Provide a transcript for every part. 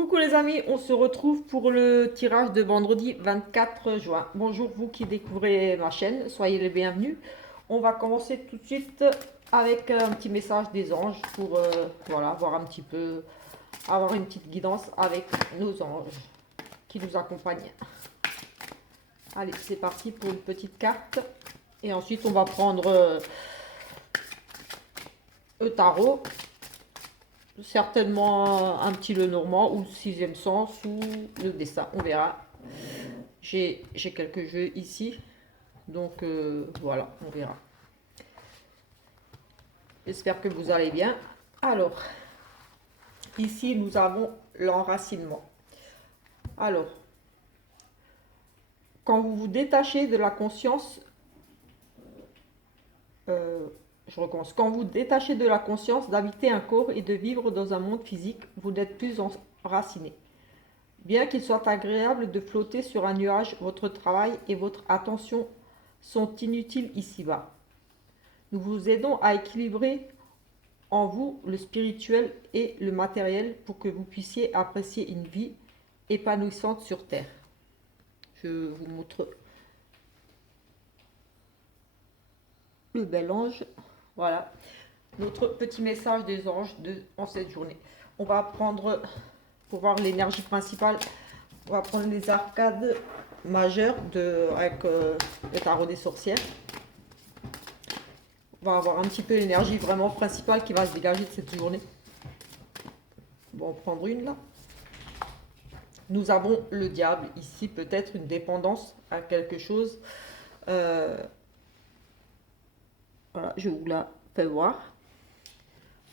Coucou les amis, on se retrouve pour le tirage de vendredi 24 juin. Bonjour vous qui découvrez ma chaîne, soyez les bienvenus. On va commencer tout de suite avec un petit message des anges pour voilà, voir un petit peu, avoir une petite guidance avec nos anges qui nous accompagnent. Allez, c'est parti pour une petite carte. Et ensuite on va prendre le tarot. Certainement un petit Lenormand ou le sixième sens ou le dessin, on verra. J'ai quelques jeux ici, donc voilà, on verra. J'espère que vous allez bien. Alors, ici nous avons l'enracinement. Alors, quand vous vous détachez de la conscience, je recommence. Quand vous détachez de la conscience d'habiter un corps et de vivre dans un monde physique, vous n'êtes plus enraciné. Bien qu'il soit agréable de flotter sur un nuage, votre travail et votre attention sont inutiles ici-bas. Nous vous aidons à équilibrer en vous le spirituel et le matériel pour que vous puissiez apprécier une vie épanouissante sur Terre. Je vous montre le bel ange. Voilà, notre petit message des anges en cette journée. On va prendre, pour voir l'énergie principale, on va prendre les arcades majeures avec le tarot des sorcières. On va avoir un petit peu l'énergie vraiment principale qui va se dégager de cette journée. Bon, on va prendre une là. Nous avons le diable ici, peut-être une dépendance à quelque chose. Voilà, je vous la fais voir.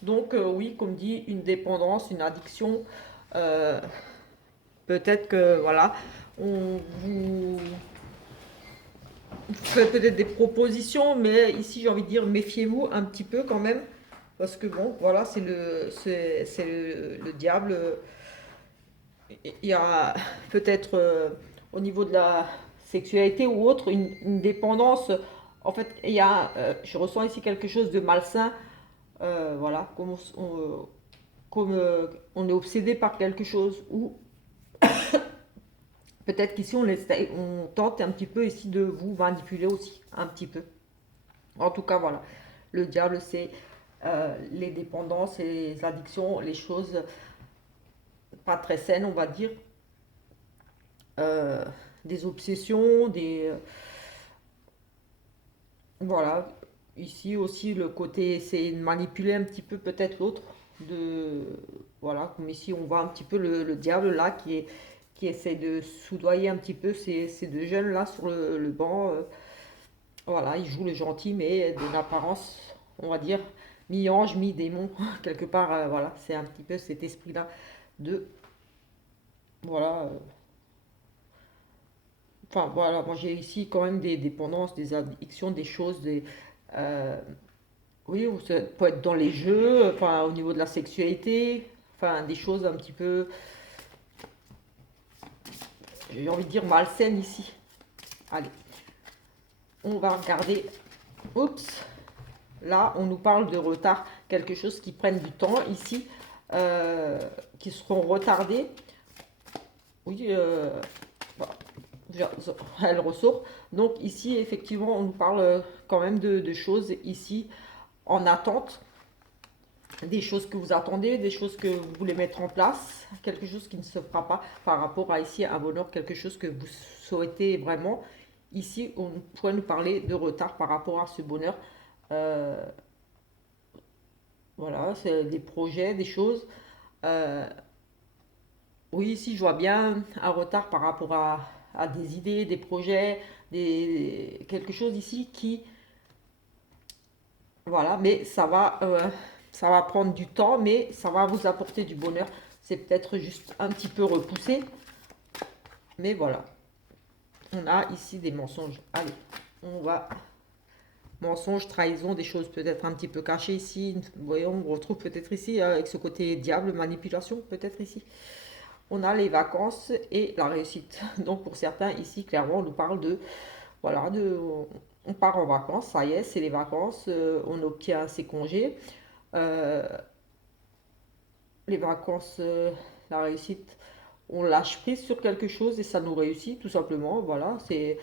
Donc oui, comme dit, une dépendance, une addiction. Peut-être que voilà, on vous fait peut-être des propositions, mais ici j'ai envie de dire méfiez-vous un petit peu quand même, parce que bon, voilà, c'est le diable. Il y a peut-être au niveau de la sexualité ou autre une dépendance. En fait, il y a, je ressens ici quelque chose de malsain. Voilà, comme on est obsédé par quelque chose ou peut-être qu'ici on tente un petit peu ici de vous manipuler aussi un petit peu. En tout cas, voilà, le diable c'est les dépendances et les addictions, les choses pas très saines, on va dire. Euh, des obsessions, voilà. Ici aussi le côté, c'est de manipuler un petit peu peut-être l'autre. De voilà, comme ici on voit un petit peu le diable là qui essaie de soudoyer un petit peu ces deux jeunes là sur le banc. Voilà, il joue le gentil, mais d'une apparence, on va dire, mi-ange, mi-démon, quelque part. Voilà, c'est un petit peu cet esprit-là de voilà. Enfin voilà, moi j'ai ici quand même des dépendances, des addictions, des choses, euh, oui, ça peut être dans les jeux, enfin au niveau de la sexualité, enfin des choses un petit peu, j'ai envie de dire malsaines ici. Allez, on va regarder. Oups, là on nous parle de retard, quelque chose qui prenne du temps ici, qui seront retardés. Oui, bah, elle ressort. Donc ici effectivement on nous parle quand même de choses ici en attente, des choses que vous attendez, des choses que vous voulez mettre en place, quelque chose qui ne se fera pas par rapport à ici un bonheur, quelque chose que vous souhaitez vraiment. Ici, on pourrait nous parler de retard par rapport à ce bonheur. Euh, voilà, c'est des projets, des choses. Euh, oui, ici, je vois bien un retard par rapport à des idées, des projets, quelque chose ici qui, voilà, mais ça va prendre du temps, mais ça va vous apporter du bonheur. C'est peut-être juste un petit peu repoussé, mais voilà. On a ici des mensonges. Allez, on va. Mensonges, trahison, des choses peut-être un petit peu cachées ici. Voyons, on retrouve peut-être ici, avec ce côté diable, manipulation, peut-être ici. On a les vacances et la réussite. Donc pour certains, ici, clairement, on nous parle de. Voilà, on part en vacances, ça y est, c'est les vacances, on obtient ses congés. Euh, les vacances, la réussite, on lâche prise sur quelque chose et ça nous réussit tout simplement. Voilà, c'est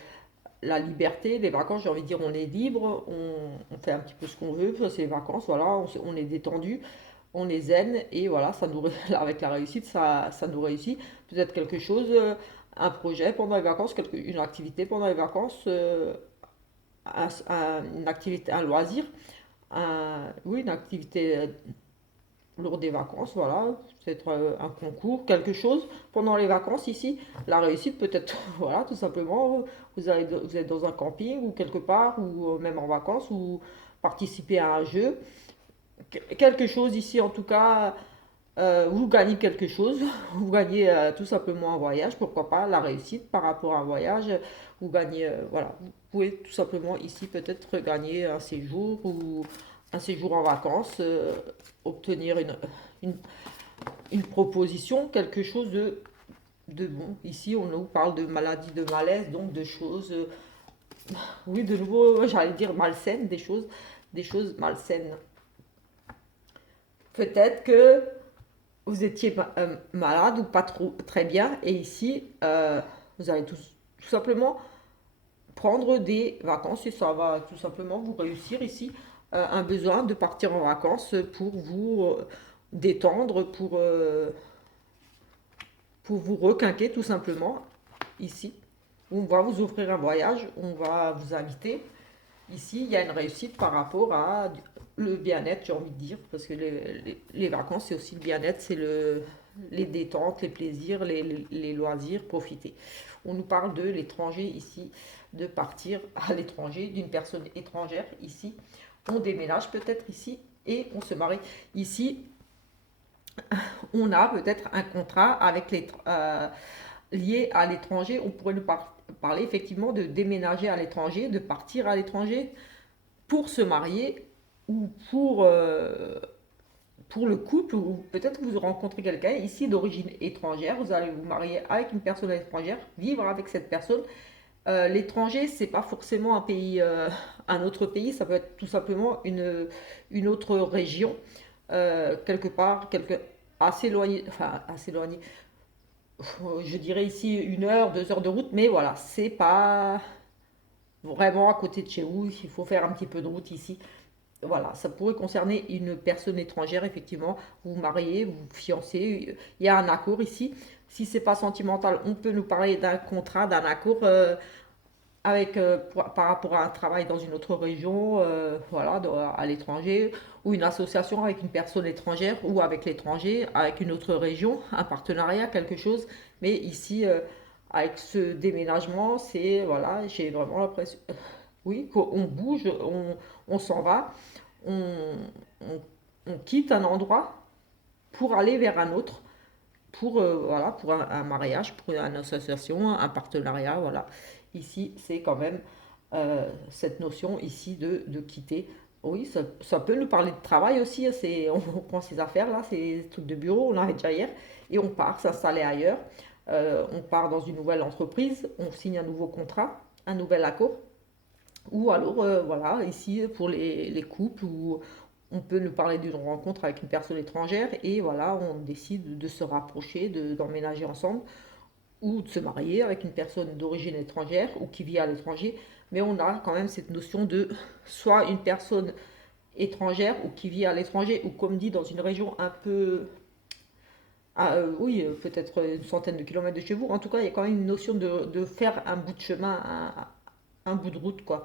la liberté, les vacances, j'ai envie de dire, on est libre, on fait un petit peu ce qu'on veut, c'est les vacances, voilà, on est détendu, on est zen, et voilà, ça nous, avec la réussite, ça nous réussit. Peut-être quelque chose, un projet pendant les vacances, une activité pendant les vacances, une activité, un loisir, oui, une activité lors des vacances, voilà, peut-être un concours, quelque chose pendant les vacances ici. La réussite peut-être, voilà, tout simplement, vous êtes dans un camping ou quelque part, ou même en vacances, ou participer à un jeu. Quelque chose ici, en tout cas, vous gagnez quelque chose, vous gagnez tout simplement un voyage, pourquoi pas la réussite par rapport à un voyage, vous gagnez, voilà, vous pouvez tout simplement ici peut-être gagner un séjour ou un séjour en vacances, obtenir une, une proposition, quelque chose de bon. Ici, on nous parle de maladie, de malaise, donc de choses, oui, de nouveau, j'allais dire malsaines, des choses malsaines. Peut-être que vous étiez malade ou pas trop très bien et ici vous allez tout simplement prendre des vacances et ça va tout simplement vous réussir ici un besoin de partir en vacances pour vous détendre, pour vous requinquer tout simplement ici. On va vous offrir un voyage, on va vous inviter. Ici, il y a une réussite par rapport à le bien-être, j'ai envie de dire, parce que les vacances, c'est aussi le bien-être, c'est les détentes, les plaisirs, les loisirs, profiter. On nous parle de l'étranger ici, de partir à l'étranger, d'une personne étrangère ici. On déménage peut-être ici et on se marie. Ici, on a peut-être un contrat avec lié à l'étranger. On pourrait nous parler effectivement de déménager à l'étranger, de partir à l'étranger pour se marier ou pour le couple, ou peut-être que vous rencontrez quelqu'un ici d'origine étrangère, vous allez vous marier avec une personne étrangère, vivre avec cette personne. L'étranger, c'est pas forcément un pays, un autre pays, ça peut être tout simplement une autre région, quelque part, assez éloigné, enfin assez éloigné, je dirais ici 1 heure, 2 heures de route, mais voilà, c'est pas vraiment à côté de chez vous, il faut faire un petit peu de route ici. Voilà, ça pourrait concerner une personne étrangère, effectivement, vous vous mariez, vous vous fiancez, il y a un accord ici. Si c'est pas sentimental, on peut nous parler d'un contrat, d'un accord par rapport à un travail dans une autre région, voilà, à l'étranger, ou une association avec une personne étrangère, ou avec l'étranger, avec une autre région, un partenariat, quelque chose. Mais ici, avec ce déménagement, c'est, voilà, j'ai vraiment l'impression, oui, qu'on bouge, on s'en va, on, on, on quitte un endroit pour aller vers un autre, pour, voilà, pour un mariage, pour une association, un partenariat, voilà. Ici, c'est quand même cette notion ici de quitter. Oui, ça peut nous parler de travail aussi, on prend ses affaires là, ces trucs de bureau, on en avait déjà hier, et on part s'installer ailleurs. On part dans une nouvelle entreprise, on signe un nouveau contrat, un nouvel accord. Ou alors, voilà, ici, pour les couples, où on peut nous parler d'une rencontre avec une personne étrangère et voilà, on décide de se rapprocher, d'emménager ensemble ou de se marier avec une personne d'origine étrangère ou qui vit à l'étranger. Mais on a quand même cette notion de soit une personne étrangère ou qui vit à l'étranger ou comme dit dans une région un peu, oui, peut-être une centaine de kilomètres de chez vous. En tout cas, il y a quand même une notion de faire un bout de chemin, un bout de route, quoi.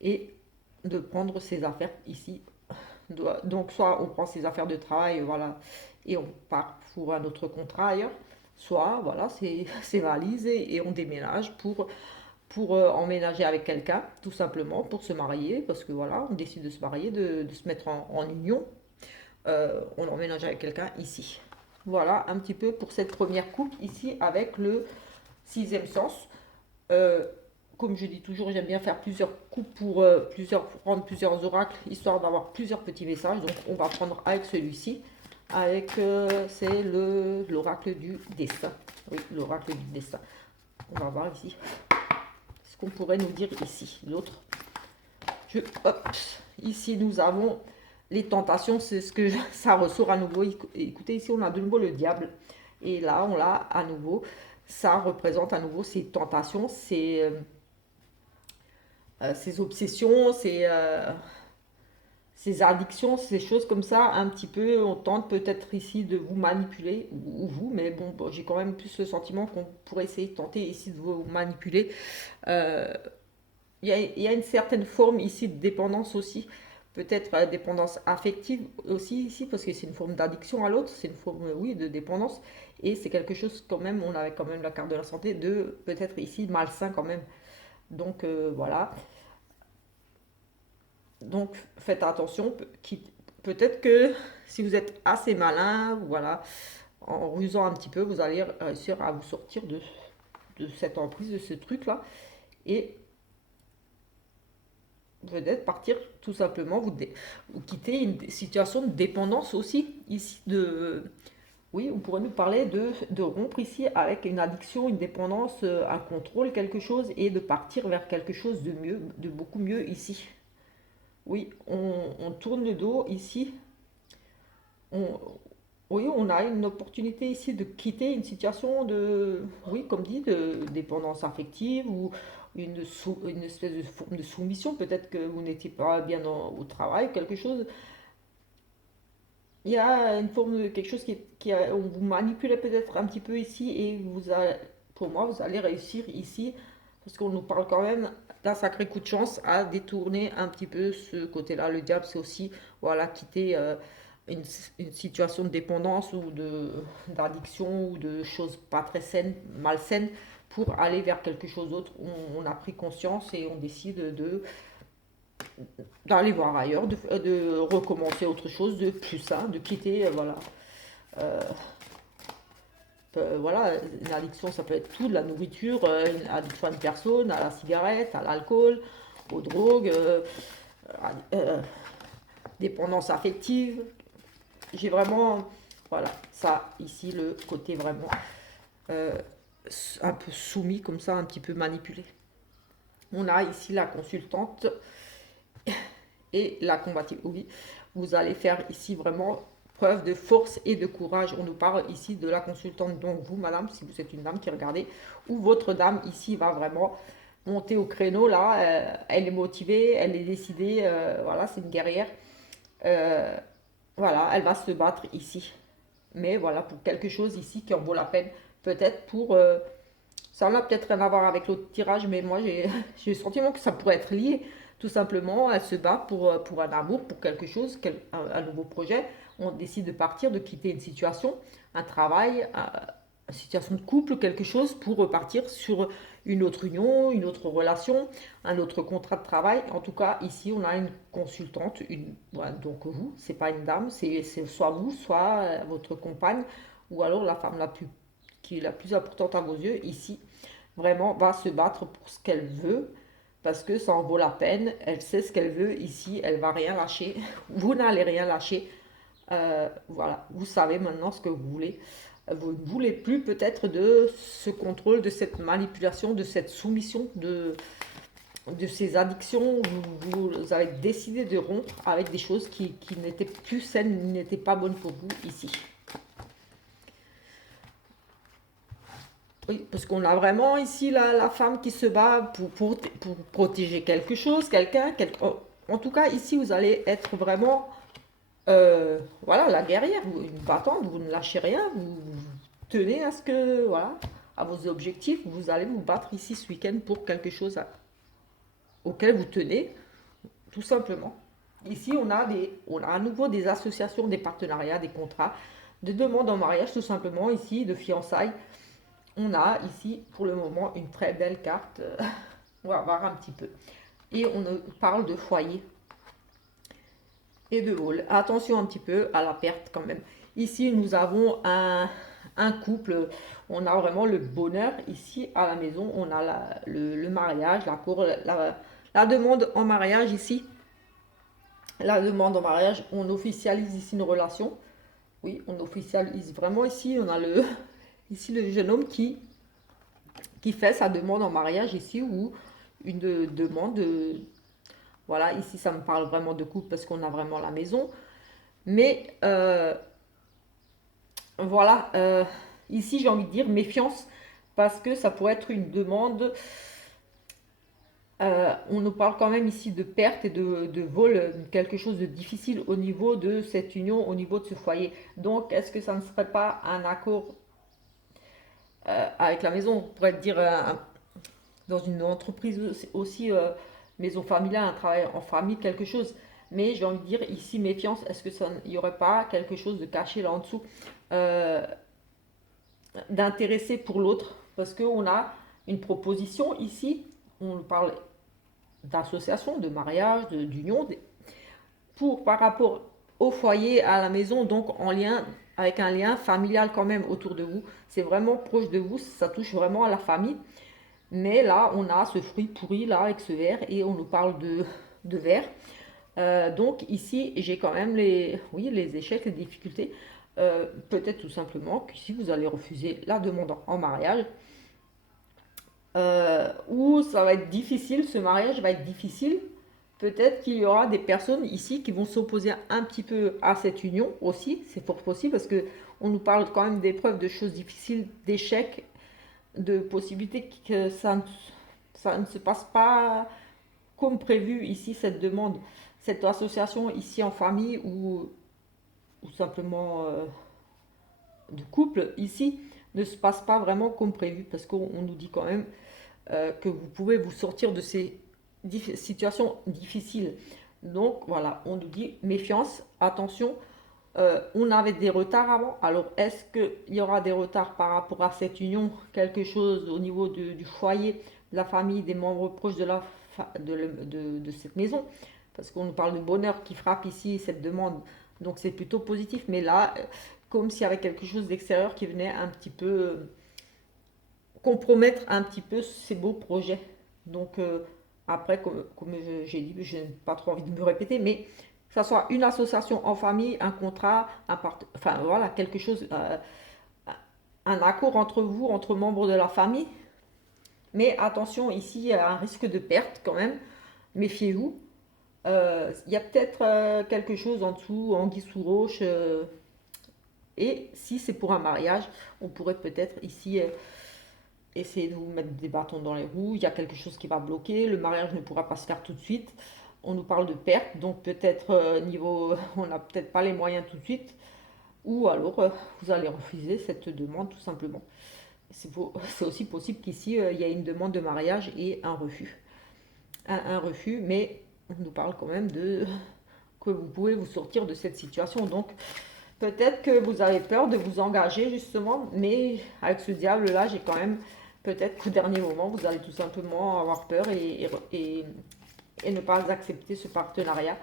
Et de prendre ses affaires ici. Donc, soit on prend ses affaires de travail, voilà, et on part pour un autre contrat ailleurs, soit, voilà, c'est valise et on déménage pour emménager avec quelqu'un, tout simplement, pour se marier, parce que voilà, on décide de se marier, de se mettre en union. On emménage avec quelqu'un ici. Voilà un petit peu pour cette première coupe ici avec le sixième sens. Euh, Comme je dis toujours, j'aime bien faire plusieurs coupes pour prendre plusieurs oracles, histoire d'avoir plusieurs petits messages. Donc on va prendre avec celui-ci, c'est l'oracle du destin. Oui, l'oracle du destin. On va voir ici ce qu'on pourrait nous dire ici. L'autre. Hop, ici nous avons les tentations, c'est ce que ça ressort à nouveau. Écoutez, ici on a de nouveau le diable. Et là, on l'a à nouveau. Ça représente à nouveau ses tentations, ses obsessions, ces addictions, ces choses comme ça, un petit peu, on tente peut-être ici de vous manipuler, ou vous, mais bon, j'ai quand même plus le sentiment qu'on pourrait essayer de tenter ici de vous manipuler. Euh, il y a une certaine forme ici de dépendance aussi, peut-être dépendance affective aussi ici, parce que c'est une forme d'addiction à l'autre, c'est une forme, oui, de dépendance, et c'est quelque chose quand même, on avait quand même la carte de la santé, de peut-être ici malsain quand même. Donc voilà. Donc faites attention, peut-être que si vous êtes assez malin, voilà, en rusant un petit peu, vous allez réussir à vous sortir de cette emprise, de ce truc-là, et peut-être partir tout simplement, vous quitter une situation de dépendance aussi, ici, oui, on pourrait nous parler de rompre ici avec une addiction, une dépendance, un contrôle, quelque chose, et de partir vers quelque chose de mieux, de beaucoup mieux ici. Oui, on tourne le dos ici. On, oui, on a une opportunité ici de quitter une situation de, oui, comme dit, de dépendance affective ou une espèce de forme de soumission. Peut-être que vous n'étiez pas bien au travail, quelque chose. Il y a une forme de quelque chose on vous manipule peut-être un petit peu ici et pour moi, vous allez réussir ici parce qu'on nous parle quand même d'un sacré coup de chance à détourner un petit peu ce côté-là. Le diable, c'est aussi, voilà, quitter une, une situation de dépendance ou d'addiction ou de choses pas très saines, malsaines pour aller vers quelque chose d'autre. On a pris conscience et on décide d'aller voir ailleurs, de recommencer autre chose de plus sain, de quitter, voilà. Euh, voilà, une addiction, ça peut être tout, de la nourriture, une addiction à une personne, à la cigarette, à l'alcool, aux drogues, dépendance affective. J'ai vraiment, voilà, ça, ici, le côté vraiment euh, un peu soumis, comme ça, un petit peu manipulé. On a ici la consultante et la combative. Oui, vous allez faire ici vraiment preuve de force et de courage. On nous parle ici de la consultante, donc vous, madame, si vous êtes une dame qui regardez, ou votre dame ici va vraiment monter au créneau là. Elle est motivée, elle est décidée, voilà, c'est une guerrière. Euh, voilà, elle va se battre ici. Mais voilà, pour quelque chose ici qui en vaut la peine. Peut-être pour. Ça n'a peut-être rien à voir avec l'autre tirage, mais moi j'ai le sentiment que ça pourrait être lié. Tout simplement, elle se bat pour un amour, pour quelque chose, un nouveau projet. On décide de partir, de quitter une situation, un travail, une situation de couple, quelque chose, pour repartir sur une autre union, une autre relation, un autre contrat de travail. En tout cas, ici, on a une consultante, voilà, donc vous, c'est pas une dame, c'est soit vous, soit votre compagne, ou alors la femme qui est la plus importante à vos yeux, ici, vraiment va se battre pour ce qu'elle veut, parce que ça en vaut la peine. Elle sait ce qu'elle veut ici, elle va rien lâcher. Vous n'allez rien lâcher. Voilà, vous savez maintenant ce que vous voulez. Vous ne voulez plus peut-être de ce contrôle, de cette manipulation, de cette soumission, de ces addictions. Vous avez décidé de rompre avec des choses qui n'étaient plus saines, n'étaient pas bonnes pour vous ici. Oui, parce qu'on a vraiment ici la femme qui se bat pour protéger quelque chose, quelqu'un. En tout cas, ici, vous allez être vraiment, voilà, la guerrière, une battante, vous ne lâchez rien, vous tenez à ce que, voilà, à vos objectifs, vous allez vous battre ici ce week-end pour quelque chose auquel vous tenez, tout simplement. Ici, on a à nouveau des associations, des partenariats, des contrats, de demandes en mariage, tout simplement, ici, de fiançailles. On a ici pour le moment une très belle carte. On va voir un petit peu. Et on parle de foyer et de vol. Attention un petit peu à la perte quand même. Ici, nous avons un couple. On a vraiment le bonheur ici à la maison. On a le mariage, la cour, la demande en mariage ici. La demande en mariage, on officialise ici une relation. Oui, on officialise vraiment ici. On a ici le jeune homme qui fait sa demande en mariage ici ou une demande. Voilà, ici ça me parle vraiment de couple parce qu'on a vraiment la maison. Mais voilà, Ici, j'ai envie de dire méfiance, parce que ça pourrait être une demande. On nous parle quand même ici de perte et de vol, quelque chose de difficile au niveau de cette union, au niveau de ce foyer. Donc, est-ce que ça ne serait pas un accord avec la maison? On pourrait dire dans une entreprise aussi, maison familiale, un travail en famille, quelque chose. Mais j'ai envie de dire ici méfiance, est-ce que ça, il n'y aurait pas quelque chose de caché là en dessous, euh, d'intéressé pour l'autre? Parce qu'on a une proposition ici, on parle d'association, de mariage, d'union, pour par rapport au foyer, à la maison, donc en lien avec un lien familial quand même autour de vous. C'est vraiment proche de vous, ça touche vraiment à la famille. Mais là, on a ce fruit pourri là avec ce verre et on nous parle de verre. Donc ici, j'ai quand même oui, les échecs, les difficultés. Peut-être tout simplement que si vous allez refuser la demande en mariage, où ça va être difficile, ce mariage va être difficile. Peut-être qu'il y aura des personnes ici qui vont s'opposer un petit peu à cette union aussi, c'est fort possible parce que on nous parle quand même d'épreuves, de choses difficiles, d'échecs, de possibilités que ça ne se passe pas comme prévu ici, cette demande, cette association ici en famille ou simplement de couple ici ne se passe pas vraiment comme prévu parce qu'on nous dit quand même que vous pouvez vous sortir de ces situations difficiles. Donc voilà, on nous dit méfiance, attention, on avait des retards avant. Alors est-ce qu'il y aura des retards par rapport à cette union, quelque chose au niveau du foyer, de la famille, des membres proches de cette maison? Parce qu'on nous parle de bonheur qui frappe ici, cette demande. Donc c'est plutôt positif. Mais là, comme s'il y avait quelque chose d'extérieur qui venait un petit peu compromettre un petit peu ces beaux projets. Donc après, comme j'ai dit, je n'ai pas trop envie de me répéter, mais que ça soit une association en famille, un contrat, enfin voilà, quelque chose, un accord entre vous, entre membres de la famille. Mais attention, ici, il y a un risque de perte quand même. Méfiez-vous. Il y a peut-être quelque chose en dessous, anguille sous roche. Et si c'est pour un mariage, on pourrait peut-être ici essayer de vous mettre des bâtons dans les roues, il y a quelque chose qui va bloquer, le mariage ne pourra pas se faire tout de suite. On nous parle de perte, donc peut-être niveau, on n'a peut-être pas les moyens tout de suite, ou alors vous allez refuser cette demande tout simplement. C'est aussi possible qu'ici il y ait une demande de mariage et un refus. Un refus, mais on nous parle quand même de que vous pouvez vous sortir de cette situation. Donc peut-être que vous avez peur de vous engager justement, mais avec ce diable-là, j'ai quand même peut-être qu'au dernier moment, vous allez tout simplement avoir peur et ne pas accepter ce partenariat,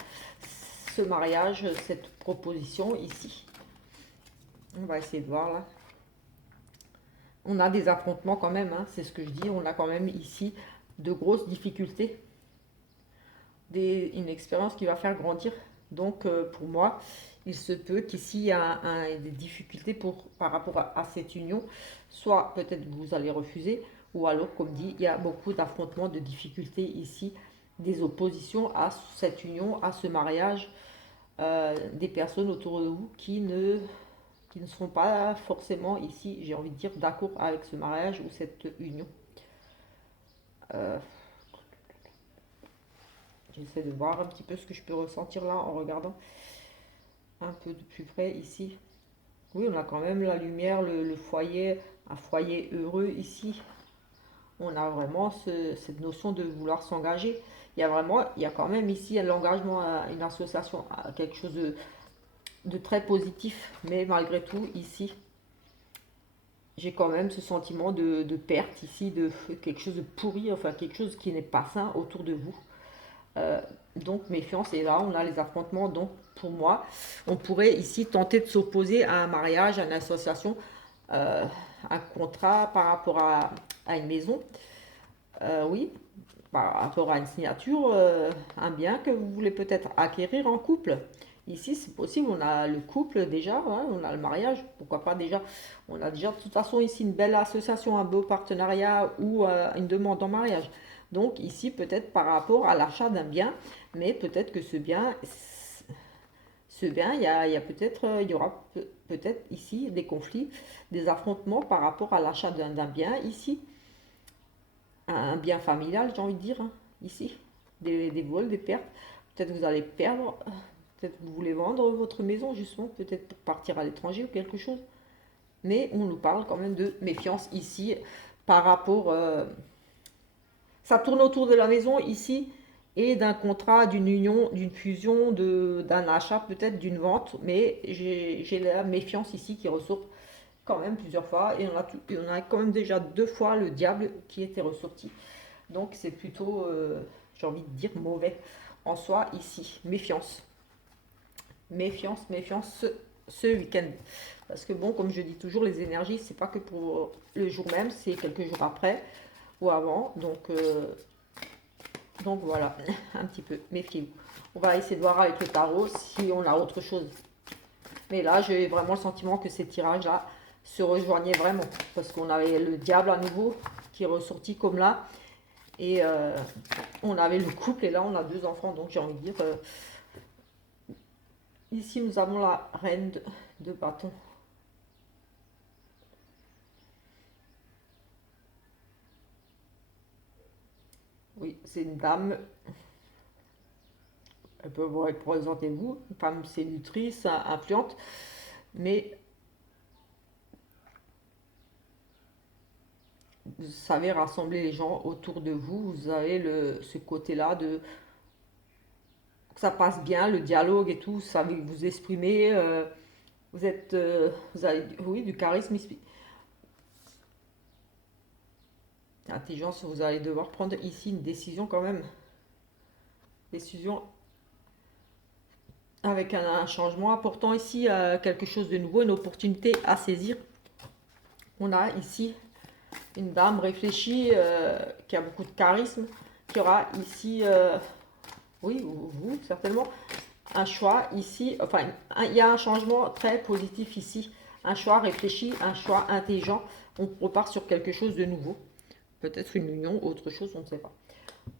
ce mariage, cette proposition ici. On va essayer de voir là. On a des affrontements quand même, hein, c'est ce que je dis. On a quand même ici de grosses difficultés. Une expérience qui va faire grandir. Donc pour moi, il se peut qu'ici il y a des difficultés par rapport à cette union. Soit peut-être vous allez refuser, ou alors comme dit, il y a beaucoup d'affrontements, de difficultés ici, des oppositions à cette union, à ce mariage, des personnes autour de vous qui ne seront pas forcément ici, j'ai envie de dire, d'accord avec ce mariage ou cette union. Euh, J'essaie de voir un petit peu ce que je peux ressentir là en regardant un peu de plus près ici. Oui, on a quand même la lumière, le foyer, un foyer heureux ici. On a vraiment cette notion de vouloir s'engager. Il y a quand même ici l'engagement à une association, à quelque chose de très positif. Mais malgré tout, ici, j'ai quand même ce sentiment de perte ici, de quelque chose de pourri, enfin quelque chose qui n'est pas sain autour de vous. Euh, donc méfiance, et là on a les affrontements. Donc pour moi, on pourrait ici tenter de s'opposer à un mariage, à une association, euh, un contrat par rapport à une maison. Oui, par rapport à une signature, un bien que vous voulez peut-être acquérir en couple. Ici, c'est possible, on a le couple déjà, hein, on a le mariage, pourquoi pas déjà. On a déjà de toute façon ici une belle association, un beau partenariat ou une demande en mariage. Donc ici, peut-être par rapport à l'achat d'un bien, mais peut-être que ce bien, il y a peut-être, il y aura peut-être ici des conflits, des affrontements par rapport à l'achat d'un bien ici, un bien familial, j'ai envie de dire, hein, ici, des vols, des pertes. Peut-être vous allez perdre, peut-être vous voulez vendre votre maison justement, peut-être pour partir à l'étranger ou quelque chose. Mais on nous parle quand même de méfiance ici par rapport, ça tourne autour de la maison ici et d'un contrat, d'une union, d'une fusion, d'un achat, peut-être d'une vente. Mais j'ai la méfiance ici qui ressort quand même plusieurs fois. Et on a quand même déjà 2 fois le diable qui était ressorti. Donc c'est plutôt, j'ai envie de dire, mauvais en soi ici. Méfiance. Méfiance, méfiance ce week-end. Parce que bon, comme je dis toujours, les énergies, c'est pas que pour le jour même, c'est quelques jours après ou avant. Donc voilà, un petit peu, méfiez-vous. On va essayer de voir avec le tarot si on a autre chose. Mais là, j'ai vraiment le sentiment que ces tirages-là se rejoignaient vraiment. Parce qu'on avait le diable à nouveau qui est ressorti comme là. Et on avait le couple et là, on a 2 enfants. Donc j'ai envie de dire, ici, nous avons la reine de bâton. Oui, c'est une dame. Elle peut vous représenter vous, une femme séductrice, influente. Mais vous savez rassembler les gens autour de vous. Vous avez ce côté-là de que ça passe bien, le dialogue et tout. Vous savez vous exprimer. Vous avez, oui, du charisme, intelligence. Vous allez devoir prendre ici une décision quand même. Décision avec un changement important ici, quelque chose de nouveau, une opportunité à saisir. On a ici une dame réfléchie qui a beaucoup de charisme, qui aura ici, oui, vous certainement, un choix ici, enfin, il y a un changement très positif ici, un choix réfléchi, un choix intelligent, on repart sur quelque chose de nouveau, peut-être une union, autre chose, on ne sait pas.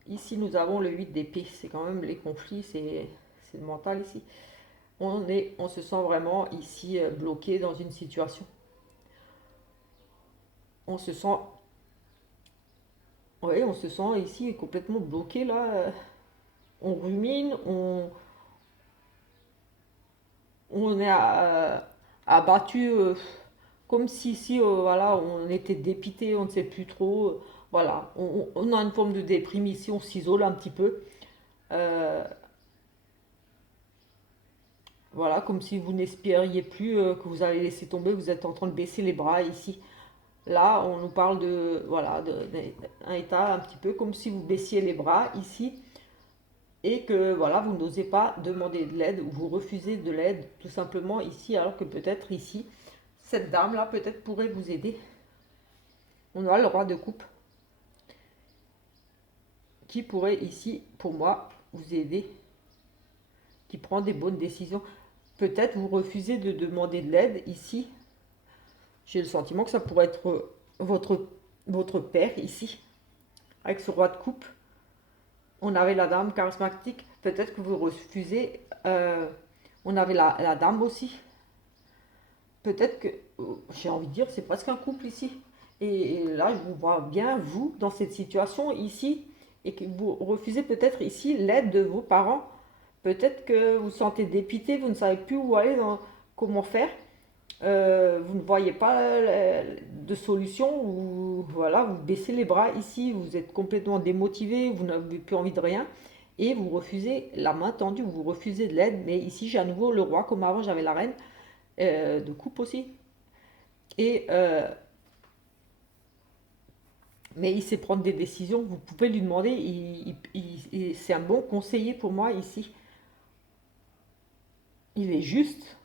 Ici, nous avons le 8 d'épée, c'est quand même les conflits, c'est le mental ici. On se sent vraiment ici bloqué dans une situation. On se sent, ouais, on se sent ici complètement bloqué là. On rumine, on est abattu comme si voilà, on était dépité, on ne sait plus trop. Voilà, on a une forme de déprime ici, on s'isole un petit peu. Euh, voilà, comme si vous n'espériez plus que vous allez laisser tomber, vous êtes en train de baisser les bras ici. Là, on nous parle de, voilà, d'un état un petit peu comme si vous baissiez les bras ici et que voilà, vous n'osez pas demander de l'aide ou vous refusez de l'aide tout simplement ici, alors que peut-être ici, cette dame-là peut-être pourrait vous aider. On a le roi de coupe qui pourrait ici, pour moi, vous aider, qui prend des bonnes décisions. Peut-être vous refusez de demander de l'aide ici. J'ai le sentiment que ça pourrait être votre père ici, avec ce roi de coupe. On avait la dame charismatique, peut-être que vous refusez. On avait la dame aussi. Peut-être que, j'ai envie de dire, c'est presque un couple ici. Et là, je vous vois bien, vous, dans cette situation ici, et que vous refusez peut-être ici l'aide de vos parents. Peut-être que vous vous sentez dépité, vous ne savez plus où aller, comment faire. Vous ne voyez pas de solution, ou voilà, vous baissez les bras ici, vous êtes complètement démotivé, vous n'avez plus envie de rien, et vous refusez la main tendue, vous refusez de l'aide. Mais ici, j'ai à nouveau le roi, comme avant, j'avais la reine de coupe aussi. Et mais il sait prendre des décisions, vous pouvez lui demander, c'est un bon conseiller pour moi ici. Il est juste.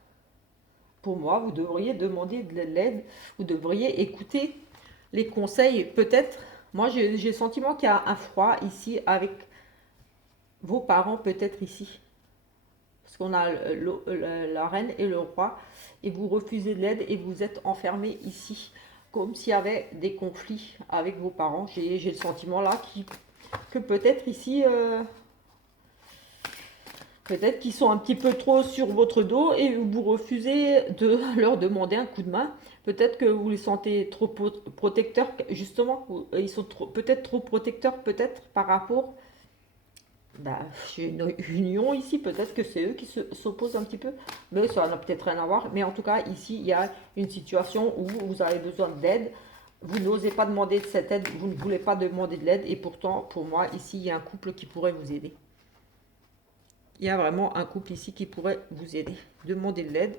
Pour moi, vous devriez demander de l'aide, vous devriez écouter les conseils. Peut-être, moi j'ai le sentiment qu'il y a un froid ici avec vos parents, peut-être ici. Parce qu'on a la reine et le roi, et vous refusez de l'aide et vous êtes enfermé ici. Comme s'il y avait des conflits avec vos parents. J'ai le sentiment là que peut-être ici, Peut-être qu'ils sont un petit peu trop sur votre dos et vous refusez de leur demander un coup de main. Peut-être que vous les sentez trop protecteurs, justement. Ils sont peut-être trop protecteurs, peut-être par rapport. Bah, j'ai une union ici, peut-être que c'est eux qui s'opposent un petit peu, mais ça n'a peut-être rien à voir. Mais en tout cas, ici, il y a une situation où vous avez besoin d'aide. Vous n'osez pas demander de cette aide, vous ne voulez pas demander de l'aide, et pourtant, pour moi, ici, il y a un couple qui pourrait vous aider. Il y a vraiment un couple ici qui pourrait vous aider. Demandez de l'aide,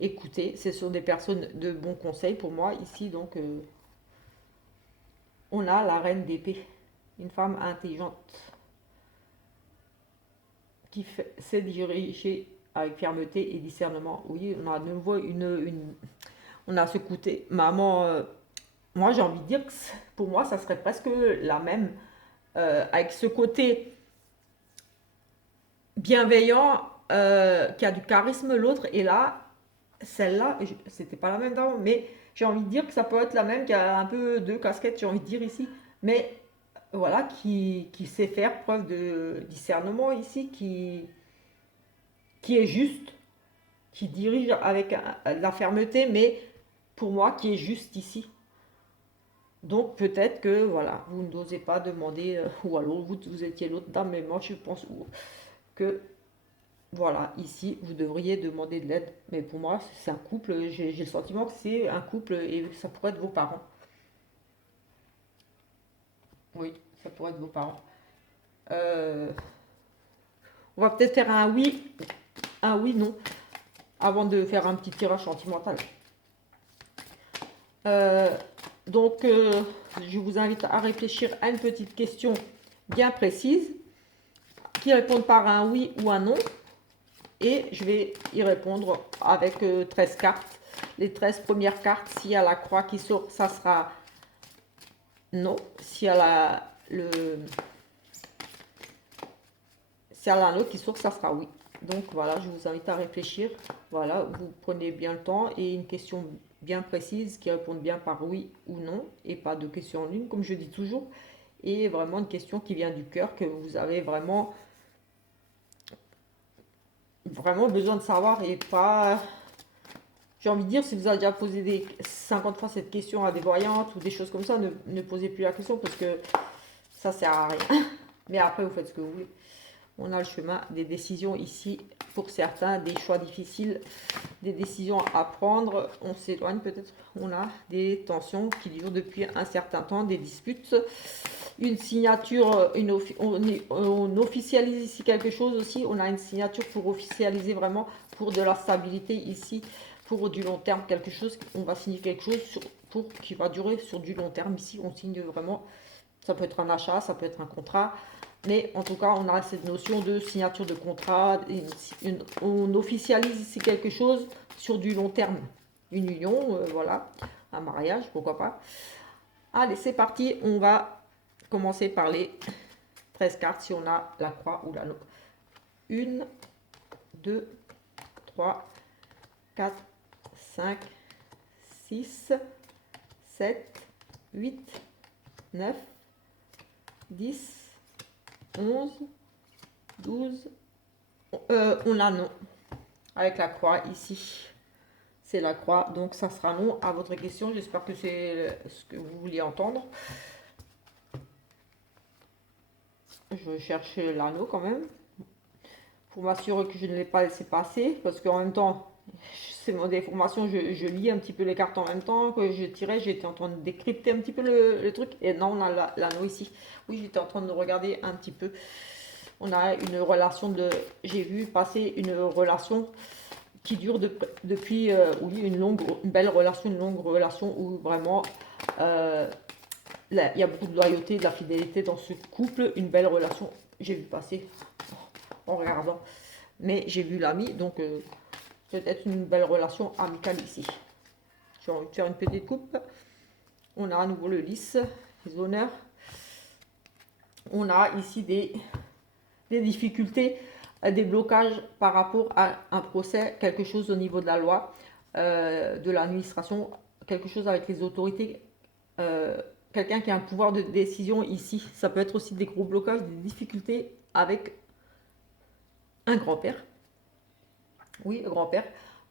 écoutez, ce sont des personnes de bons conseils pour moi ici. Donc, on a la reine d'épée, une femme intelligente qui sait diriger avec fermeté et discernement. Oui, on a de nouveau on a ce côté maman. Moi, j'ai envie de dire que pour moi, ça serait presque la même, avec ce côté bienveillant, qui a du charisme, l'autre. Et là, celle-là, c'était pas la même d'avant, mais j'ai envie de dire que ça peut être la même, qui a un peu deux casquettes, j'ai envie de dire ici. Mais voilà, qui sait faire preuve de discernement ici, qui est juste, qui dirige avec la fermeté, mais pour moi, qui est juste ici. Donc peut-être que voilà, vous n'osez pas demander, ou alors vous étiez l'autre dame, mais moi je pense que voilà, ici vous devriez demander de l'aide. Mais pour moi, c'est un couple, j'ai le sentiment que c'est un couple et ça pourrait être vos parents. Oui, ça pourrait être vos parents. Euh, on va peut-être faire un oui, non, avant de faire un petit tirage sentimental. Euh, donc, je vous invite à réfléchir à une petite question bien précise, qui répond par un oui ou un non. Et je vais y répondre avec 13 cartes. Les 13 premières cartes, s'il y a la croix qui sort, ça sera non. S'il y a l'anneau qui sort, ça sera oui. Donc voilà, je vous invite à réfléchir. Voilà, vous prenez bien le temps et une question bien précise qui répond bien par oui ou non et pas de question en une, comme je dis toujours. Et vraiment une question qui vient du cœur, que vous avez vraiment besoin de savoir et pas. J'ai envie de dire, si vous avez déjà posé 50 fois cette question à des voyantes ou des choses comme ça, ne posez plus la question parce que ça sert à rien. Mais après, vous faites ce que vous voulez. On a le chemin des décisions ici, pour certains, des choix difficiles, des décisions à prendre. On s'éloigne peut-être. On a des tensions qui durent depuis un certain temps, des disputes. Une signature, on officialise ici quelque chose aussi. On a une signature pour officialiser vraiment, pour de la stabilité ici, pour du long terme, quelque chose. On va signer quelque chose qui va durer sur du long terme. Ici, on signe vraiment. Ça peut être un achat, ça peut être un contrat. Mais en tout cas, on a cette notion de signature de contrat. On officialise ici quelque chose sur du long terme. Une union, voilà. Un mariage, pourquoi pas. Allez, c'est parti. On va commencer par les 13 cartes si on a la croix ou l'anneau. 1, 2, 3, 4, 5, 6, 7, 8, 9, 10, 11, 12. On a non. Avec la croix ici. C'est la croix. Donc ça sera non à votre question. J'espère que c'est ce que vous vouliez entendre. Je cherche l'anneau quand même. Pour m'assurer que je ne l'ai pas laissé passer. Parce qu'en même temps, c'est mon déformation. Je lis un petit peu les cartes en même temps que je tirais. J'étais en train de décrypter un petit peu le truc. Et non, on a l'anneau ici. Oui, j'étais en train de regarder un petit peu. On a une relation j'ai vu passer une relation qui dure depuis, oui, une belle relation, une longue relation où vraiment il y a beaucoup de loyauté, de la fidélité dans ce couple, une belle relation. J'ai vu passer en regardant, mais j'ai vu l'ami, donc peut-être une belle relation amicale ici. J'ai envie de faire une petite coupe. On a à nouveau le lys, les honneurs. On a ici des difficultés, des blocages par rapport à un procès, quelque chose au niveau de la loi, de l'administration, quelque chose avec les autorités, quelqu'un qui a un pouvoir de décision ici. Ça peut être aussi des gros blocages, des difficultés avec un grand-père. Oui, grand-père.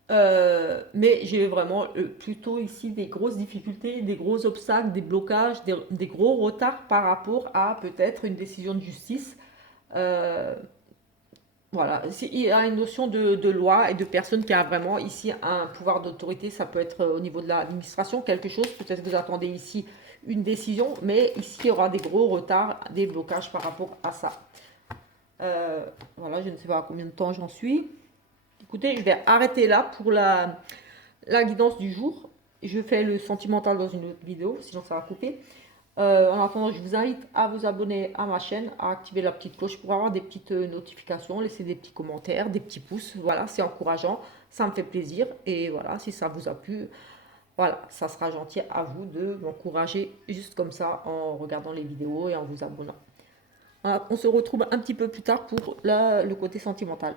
Mais j'ai vraiment plutôt ici des grosses difficultés, des gros obstacles, des blocages, des gros retards par rapport à peut-être une décision de justice. Euh, voilà, il y a une notion de loi et de personne qui a vraiment ici un pouvoir d'autorité. Ça peut être au niveau de l'administration, quelque chose. Peut-être que vous attendez ici une décision, mais ici il y aura des gros retards, des blocages par rapport à ça. Voilà, je ne sais pas à combien de temps j'en suis. Écoutez, je vais arrêter là pour la guidance du jour. Je fais le sentimental dans une autre vidéo, sinon ça va couper. En attendant, je vous invite à vous abonner à ma chaîne, à activer la petite cloche pour avoir des petites notifications, laisser des petits commentaires, des petits pouces. Voilà, c'est encourageant, ça me fait plaisir. Et voilà, si ça vous a plu, voilà, ça sera gentil à vous de m'encourager juste comme ça en regardant les vidéos et en vous abonnant. Voilà, on se retrouve un petit peu plus tard pour le côté sentimental.